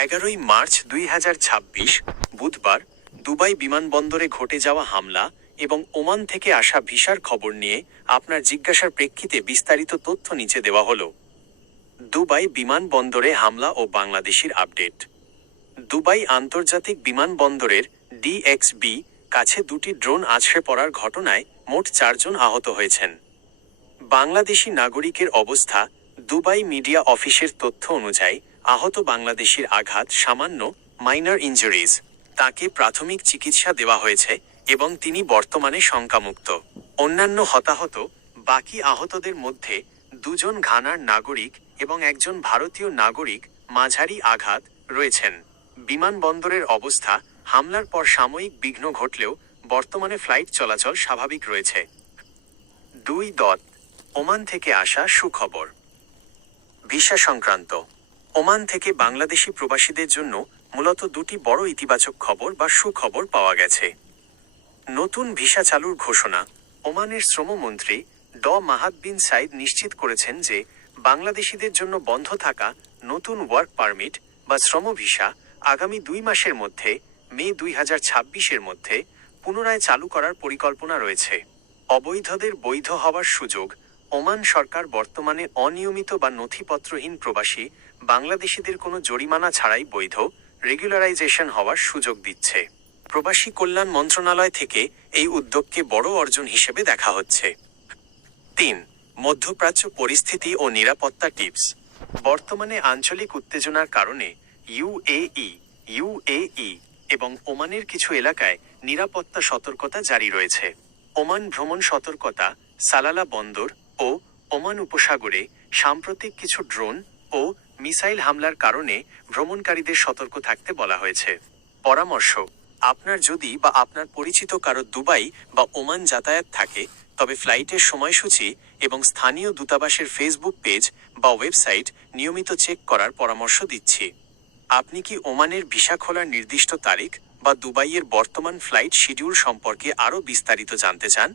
11 March 2026 বুধবার Dubai বিমানবন্দরে ঘটে যাওয়া হামলা এবং ওমান থেকে আসা ভিসার খবর নিয়ে আপনার জিজ্ঞাসার প্রেক্ষিতে বিস্তারিত তথ্য নিচে দেওয়া হলো। দুবাই বিমানবন্দরে হামলা ও বাংলাদেশির আপডেট। দুবাই আন্তর্জাতিক বিমানবন্দরের ডিএক্সবি কাছে দুটি ড্রোন আছড়ে পড়ার ঘটনায় মোট 4 জন আহত হয়েছেন। বাংলাদেশি নাগরিকের অবস্থা। দুবাই মিডিয়া অফিসের তথ্য অনুযায়ী আহত বাংলাদেশির আঘাত সামান্য, মাইনর ইনজুরিজ। তাকে প্রাথমিক চিকিৎসা দেওয়া হয়েছে এবং তিনি বর্তমানে শঙ্কামুক্ত। অন্যান্য হতাহত, বাকি আহতদের মধ্যে 2 জন ঘানার নাগরিক এবং 1 জন ভারতীয় নাগরিক মাঝারি আঘাত রয়েছেন। বিমানবন্দরের অবস্থা। হামলার পর সাময়িক বিঘ্ন ঘটলেও বর্তমানে ফ্লাইট চলাচল স্বাভাবিক রয়েছে। 2. ওমান থেকে আসা সুখবর। ভিসা সংক্রান্ত। ওমান থেকে বাংলাদেশি প্রবাসীদের জন্য মূলত 2টি বড় ইতিবাচক খবর বা সুখবর পাওয়া গেছে। নতুন ভিসা চালুর ঘোষণা। ওমানের শ্রমমন্ত্রী ড মাহাদ বিন সাইদ নিশ্চিত করেছেন যে বাংলাদেশিদের জন্য বন্ধ থাকা নতুন ওয়ার্ক পারমিট বা শ্রম ভিসা আগামী 2 মাসের মধ্যে, মে 2026-এর মধ্যে পুনরায় চালু করার পরিকল্পনা রয়েছে। অবৈধদের বৈধ হওয়ার সুযোগ। ওমান সরকার বর্তমানে অনিয়মিত বা নথিপত্রহীন প্রবাসী বাংলাদেশিদের কোনো জরিমানা ছাড়াই বৈধ রেগুলারাইজেশন হওয়ার সুযোগ দিচ্ছে। প্রবাসী কল্যাণ মন্ত্রণালয় থেকে এই উদ্যোগকে বড় অর্জন হিসেবে দেখা হচ্ছে। 3. মধ্যপ্রাচ্য পরিস্থিতি ও নিরাপত্তা টিপস। বর্তমানে আঞ্চলিক উত্তেজনার কারণে ইউএই এবং ওমানের কিছু এলাকায় নিরাপত্তা সতর্কতা জারি রয়েছে। ওমান ভ্রমণ সতর্কতা। সালালা বন্দর ও ওমান উপসাগরে সাম্প্রতিক কিছু ড্রোন ও মিসাইল হামলার কারণে ভ্রমণকারীদের সতর্ক থাকতে বলা হয়েছে। পরামর্শ। আপনার যদি বা আপনার পরিচিত কারো দুবাই বা ওমান যাতায়াত থাকে, তবে ফ্লাইটের সময়সূচি এবং স্থানীয় দূতাবাসের ফেসবুক পেজ বা ওয়েবসাইট নিয়মিত চেক করার পরামর্শ দিচ্ছি। আপনি কি ওমানের ভিসা খোলার নির্দিষ্ট তারিখ বা দুবাইয়ের বর্তমান ফ্লাইট শিডিউল সম্পর্কে আরও বিস্তারিত জানতে চান?